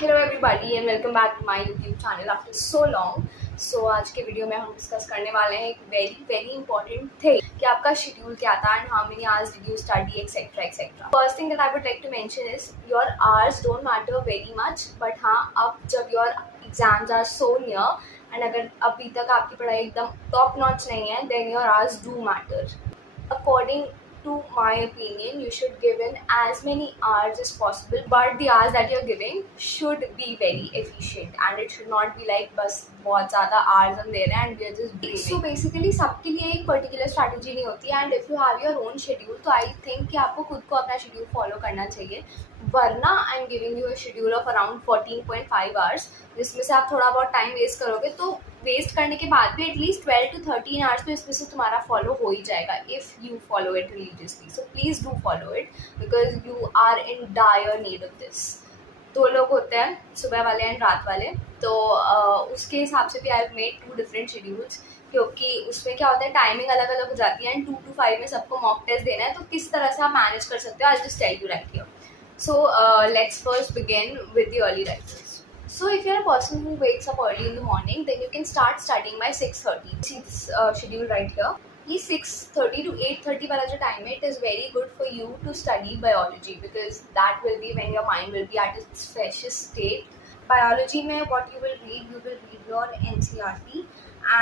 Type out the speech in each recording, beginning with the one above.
Hello everybody and welcome back to my YouTube channel after so long. So आज के video में हम discuss करने वाले हैं एक वेरी इंपॉर्टेंट थिंग कि आपका शेड्यूल क्या था and how many hours did you study etcetera etcetera. First thing that I would like to mention is your hours don't matter very much, but हाँ, अब जब your exams are so near and अगर अभी तक आपकी पढ़ाई एकदम top notch नहीं है, then your hours do matter. According to my opinion, you should give in as many hours as possible, but the hours that you're giving should be very efficient and it should not be like बस बहुत ज़्यादा hours हम दे रहे हैं and we are just breathing. So basically सबके लिए एक particular strategy नहीं होती and if you have your own schedule तो I think कि आपको खुद को अपना schedule follow करना चाहिए, वरना I am giving you a schedule of around 14.5 hours, जिसमें से आप थोड़ा बहुत टाइम वेस्ट करोगे तो वेस्ट करने के बाद भी एटलीस्ट 12 to 13 आवर्स तो इसमें से तुम्हारा फॉलो हो ही जाएगा if you follow it religiously. So please do follow it because you are in dire need of this. दो लोग होते हैं, सुबह वाले एंड रात वाले, तो उसके हिसाब से भी I have made 2 different schedules, क्योंकि उसमें क्या होता है टाइमिंग अलग अलग हो जाती है एंड 2 to 5 में सबको मॉक टेस्ट देना है, तो किस तरह से आप मैनेज कर सकते हो I just tell you right here. So let's first begin with the early risers. So if you're a person who wakes up early in the morning, then you can start studying by 6:30. See this schedule right here. ये 6:30 to 8:30 वाला जो time है, it is very good for you to study biology because that will be when your mind will be at its freshest state. Biology में what you will read your NCERT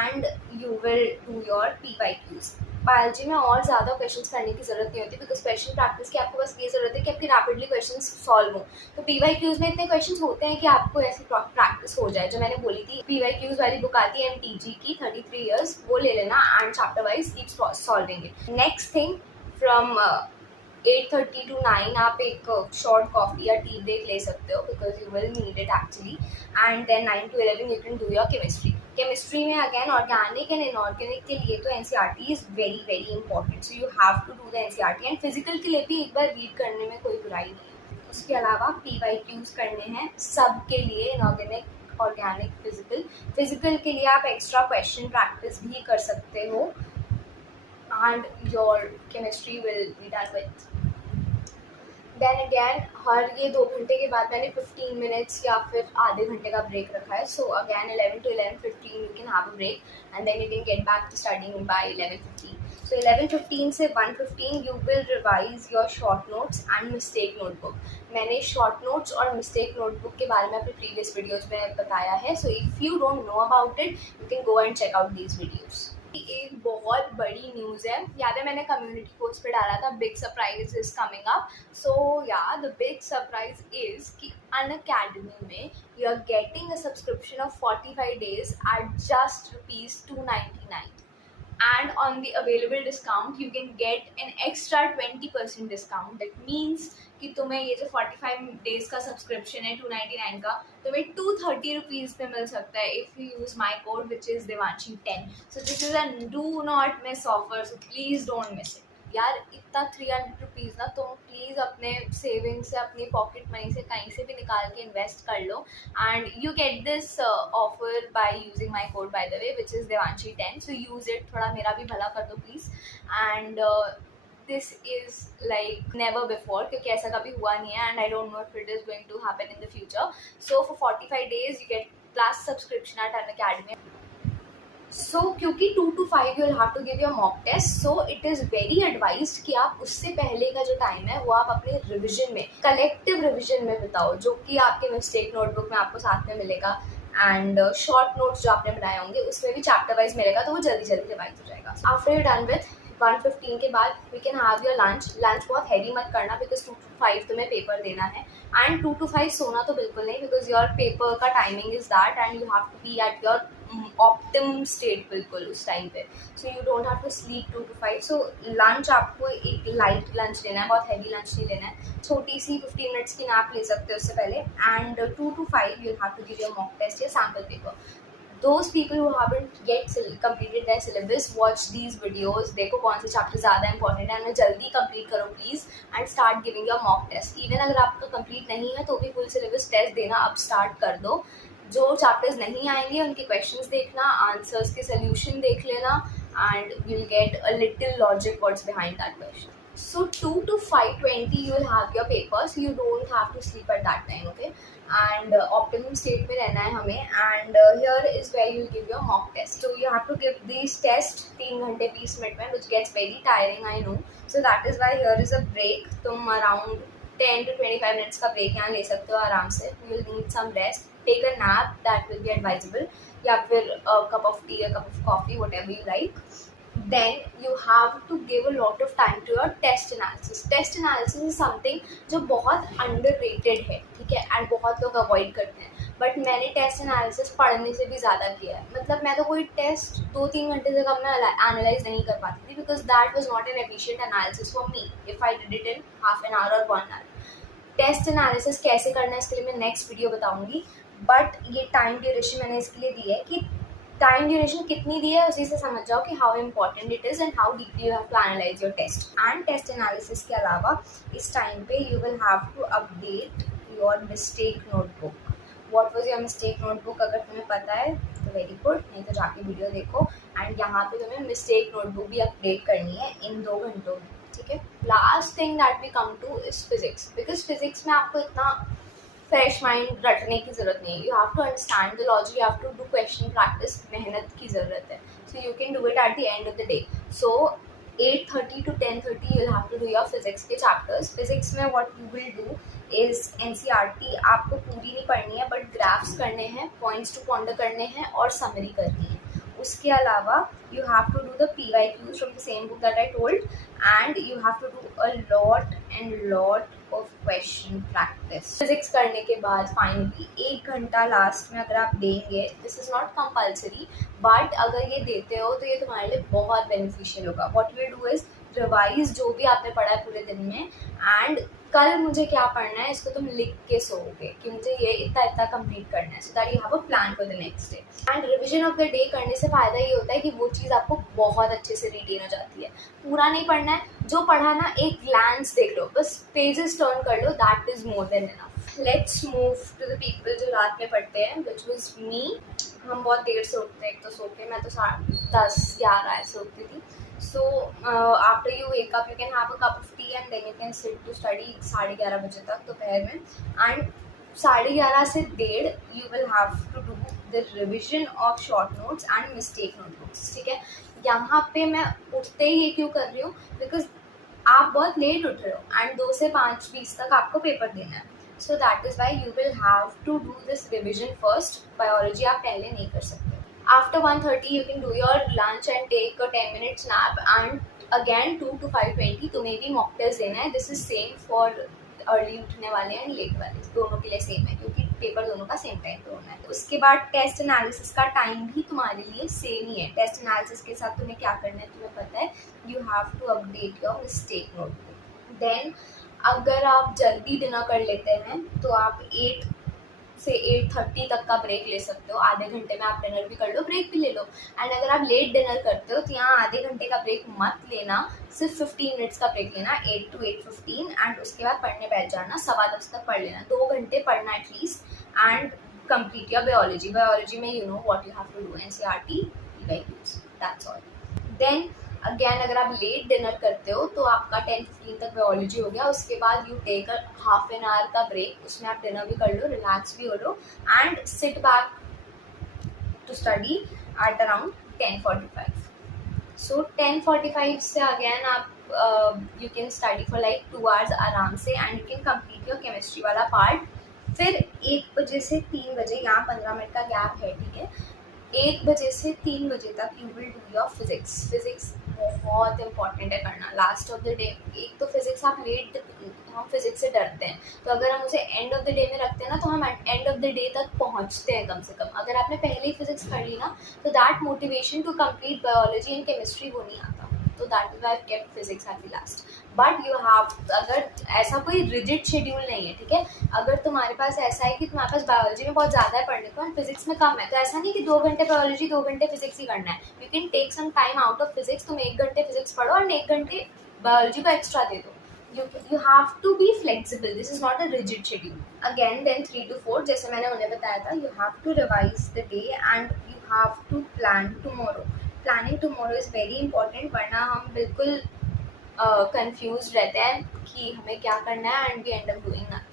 and you will do your PYQs. Biology में और ज़्यादा questions करने की ज़रूरत नहीं होती because question practice की आपको बस ये ज़रूरत है कि आपकी रैपिडली क्वेश्चंस सॉल्व हो। तो PYQs में इतने क्वेश्चंस होते हैं कि आपको ऐसी प्रैक्टिस हो जाए। जो मैंने बोली थी PYQs वाली बुक आती है MTG की 33 years, वो ले लेना and chapter wise keep solving it. Next thing, from 8:30 to 9 आप एक शॉर्ट कॉफ़ी या टी ब्रेक ले सकते हो because you will need it actually, and then 9 to 11 you can do your chemistry में अगेन ऑर्गेनिक एंड इनऑर्गेनिक के लिए तो NCERT is very important, so you have to do the NCERT and physical के लिए भी एक बार read करने में कोई बुराई नहीं है। उसके अलावा PYQs करने हैं सबके लिए, इनऑर्गेनिक ऑर्गेनिक फिजिकल के लिए आप एक्स्ट्रा क्वेश्चन प्रैक्टिस भी कर सकते हो and your chemistry will be done with. Then again हर ये 2 घंटे के बाद मैंने 15 मिनट्स या फिर आधे घंटे का ब्रेक रखा है। So again 11 to 11:15 you can have a break and then you can get back to studying by 11:15. So 11:15 से 1:15 you will revise your short notes and mistake notebook. मैंने short notes और mistake notebook के बारे में अपने previous videos में बताया है, so if you don't know about it you can go and check out these videos. एक बहुत बड़ी न्यूज़ है, याद है मैंने कम्युनिटी पोस्ट पे डाला था big surprise is coming up. So yeah the big surprise is कि अनअकैडमी में you are getting a subscription of 45 days at just ₹299 and on the available discount you can get an extra 20% discount. That means कि तुम्हें ये जो 45 days का subscription है 299 का, तुम्हें 230 रुपीज़ पे मिल सकता है if you use my code which is Devanshi10. So this is a do not miss offer, so please don't miss it. यार इतना 300 रुपीज़ ना तुम प्लीज़ अपने सेविंग से, अपनी पॉकेट मनी से कहीं से भी निकाल के इन्वेस्ट कर लो and you get this offer by using my code by the way which is Devanshi10. So use it, थोड़ा मेरा भी भला कर दो please. And this is like never before, क्योंकि ऐसा कभी हुआ नहीं है and I don't know if it is going to happen in the future. So फॉर 45 days you get plus subscription at Unacademy. So क्योंकि 2 to 5 you will have to give your mock test, so it is very advised कि आप उससे पहले का जो time है वो आप अपने रिविजन में, कलेक्टिव रिविजन में बिताओ, जो कि आपके मिस्टेक नोटबुक में आपको साथ में मिलेगा एंड शॉर्ट नोट्स जो आपने बनाए होंगे उसमें भी चैप्टर वाइज मिलेगा, तो वो जल्दी रिवाइज हो जाएगा। आफ्टर यू डन विथ 1:15 के बाद we can have your lunch बहुत हैवी मत करना बिकॉज 2 to 5 तुम्हें पेपर देना है एंड 2 to 5 सोना तो बिल्कुल नहीं बिकॉज योर पेपर का timing is that and you have to be at your optimum state बिल्कुल उस टाइम पे। So you don't have to sleep 2 to 5. So lunch आपको एक लाइट लंच लेना है, बहुत हैवी लंच नहीं लेना है, छोटी सी 15 मिनट्स की नैप ले सकते हो उससे पहले and 2 to 5 you have to give your mock test या sample paper. Those people who haven't yet completed their syllabus, watch these videos, देखो कौन से चैप्टर ज़्यादा इंपॉर्टेंट है एंड जल्दी कंप्लीट करो please and start giving your mock test. Even अगर आपका कंप्लीट नहीं है तो भी फुल सिलेबस टेस्ट देना अब स्टार्ट कर दो। जो चैप्टर्स नहीं आएंगे उनके क्वेश्चंस देखना, आंसर्स के सोल्यूशन देख लेना and you will get a little logic what's behind that question. So 2 to 5:20 you will have your paper, so you don't have to sleep at that time, okay? And optimum state में रहना है हमें. And here is where you give your mock test. So you have to give this test 3 घंटे 20 minute में, which gets very tiring, I know. So that is why here is a break. तुम around 10 to 25 minutes का break यहाँ ले सकते हो आराम से. You will need some rest, take a nap, that will be advisable, या फिर cup of T, cup of coffee, what ever you like. Then you have to give a lot of time to your test analysis. Test analysis is something जो बहुत underrated है, ठीक है, and बहुत लोग avoid करते हैं. बट मैंने टेस्ट एनालिसिस पढ़ने से भी ज़्यादा किया है. मतलब मैं तो कोई टेस्ट 2-3 घंटे से कम में एनालाइज नहीं कर पाती थी, because that was not an efficient analysis for me if I did it in half an our और 1 आवर. टेस्ट एनालिसिस कैसे करना है इसके लिए मैं नेक्स्ट वीडियो बताऊँगी. बट ये टाइम ड्यूरेशन मैंने इसके लिए दी है कि टाइम ड्यूरेशन कितनी दी है उसी से समझ जाओ कि how important it is and how deeply you have to analyse your test. And test analysis के अलावा इस टाइम पे you will have to update your mistake notebook. What was your mistake notebook अगर तुम्हें पता है तो वेरी गुड, नहीं तो जाके वीडियो देखो. एंड यहाँ पे तुम्हें मिस्टेक नोटबुक भी अपडेट करनी है इन 2 घंटों में, ठीक है. Last thing that we come to is physics. Because physics में आपको इतना फ्रेश माइंड रटने की ज़रूरत नहीं है. You have to understand the logic, you have to do question practice, मेहनत की ज़रूरत है. So you can do it at the end of the day. So 8:30 to 10:30 you'll have to do your physics के chapters. Physics में what you will do is NCERT आपको पूरी नहीं पढ़नी है, बट ग्राफ्स करने हैं, पॉइंट्स टू पॉन्डर करने हैं और समरी करनी है. उसके अलावा you have to do the PYQs from the same book that I told, and you have to do a lot of question practice. Physics करने के बाद finally 1 घंटा लास्ट में अगर आप देंगे, this is not compulsory, but अगर ये देते हो तो ये तुम्हारे लिए बहुत beneficial होगा. What you will do is revise जो भी आपने पढ़ा है पूरे दिन में, एंड कल मुझे क्या पढ़ना है इसको तुम लिख के सोओगे कि मुझे ये इतना कंप्लीट करना है, so that you have a plan for the next day. And revision of the day करने से फ़ायदा ये होता है कि वो चीज़ आपको बहुत अच्छे से रिटेन हो जाती है. पूरा नहीं पढ़ना है, जो पढ़ा ना एक ग्लैंस देख लो, बस पेजेस टर्न कर लो, that is more than enough. Let's move to the people जो रात में पढ़ते हैं, विच वॉज मी. हम बहुत देर से उठते हैं, एक तो सो के, मैं तो 10-11 ऐसे उठती थी. So after you wake up, you can have a cup of tea and then you can sit to study 11:30 बजे तक दोपहर में. And 11:30 से 1:30 you will have to do the revision of short notes and mistake notebooks, ठीक है. यहाँ पे मैं उठते ही ये क्यों कर रही हूँ, बिकॉज आप बहुत लेट उठ रहे हो एंड 2 से 5:20 तक आपको पेपर देना है. So that is why you will have to do this revision first. Biology आप पहले नहीं कर सकते. After 1:30 you can do your lunch and take a 10-minute nap, and again 2 to 5:20 तुम्हें भी mock test देना है. This is same for early उठने वाले एंड लेट वाले, दोनों के लिए सेम है क्योंकि पेपर दोनों का सेम टाइम पे होना है. उसके बाद टेस्ट एनालिसिस का टाइम भी तुम्हारे लिए सेम ही है. टेस्ट एनालिसिस के साथ तुम्हें क्या करना है तुम्हें पता है. You have to update your mistake notebook. Then अगर आप जल्दी डिनर कर लेते हैं तो आप 8 से 8:30 तक का ब्रेक ले सकते हो. आधे घंटे में आप डिनर भी कर लो, ब्रेक भी ले लो. एंड अगर आप लेट डिनर करते हो तो यहाँ आधे घंटे का ब्रेक मत लेना, सिर्फ 15 मिनट्स का ब्रेक लेना, 8 to 8:15. एंड उसके बाद पढ़ने बैठ जाना, 10:15 तक पढ़ लेना, 2 घंटे पढ़ना at least. And complete your biology. Biology में you know what you have to do, NCERT, PYQs, that's all. Then again अगर आप लेट डिनर करते हो तो आपका 10-15 तक बायोलॉजी हो गया. उसके बाद you take a half an hour का ब्रेक, उसमें आप डिनर भी कर लो, रिलैक्स भी हो लो, and sit back to study at around 10:45. So 10:45 से अगैन आप you can study for like 2 hours आराम से, and you can complete your chemistry वाला पार्ट. फिर 1 बजे से 3 बजे, यहाँ 15 मिनट का गैप है, ठीक है. 1 बजे से 3 बजे तक you will do your physics. Physics बहुत इंपॉर्टेंट है करना लास्ट ऑफ द डे. एक तो फिजिक्स आप हम फिजिक्स से डरते हैं, तो अगर हम उसे एंड ऑफ द डे में रखते हैं ना तो हम एंड ऑफ द डे तक पहुंचते हैं कम से कम. अगर आपने पहले ही फिजिक्स कर ली ना तो that motivation to complete biology and chemistry वो नहीं आता. तो that is why I kept physics at the last. But you have, अगर ऐसा कोई रिजिड शेड्यूल नहीं है, ठीक है. अगर तुम्हारे पास ऐसा है कि तुम्हारे पास बायोलॉजी में बहुत ज़्यादा है पढ़ने को एंड फिजिक्स में कम है, तो ऐसा नहीं कि 2 घंटे बायोलॉजी 2 घंटे फिजिक्स ही करना है. You can take some time out of physics. तुम 1 घंटे फिजिक्स पढ़ो और 1 घंटे बायोलॉजी को एक्स्ट्रा दे दो. You have to be flexible. This is not a rigid schedule. Again, then 3 to 4, जैसे मैंने उन्हें बताया था, you have to revise the day and you have to plan tomorrow. Planning tomorrow is very important, वरना हम बिल्कुल confused रहते हैं कि हमें क्या करना है and we end up doing nothing.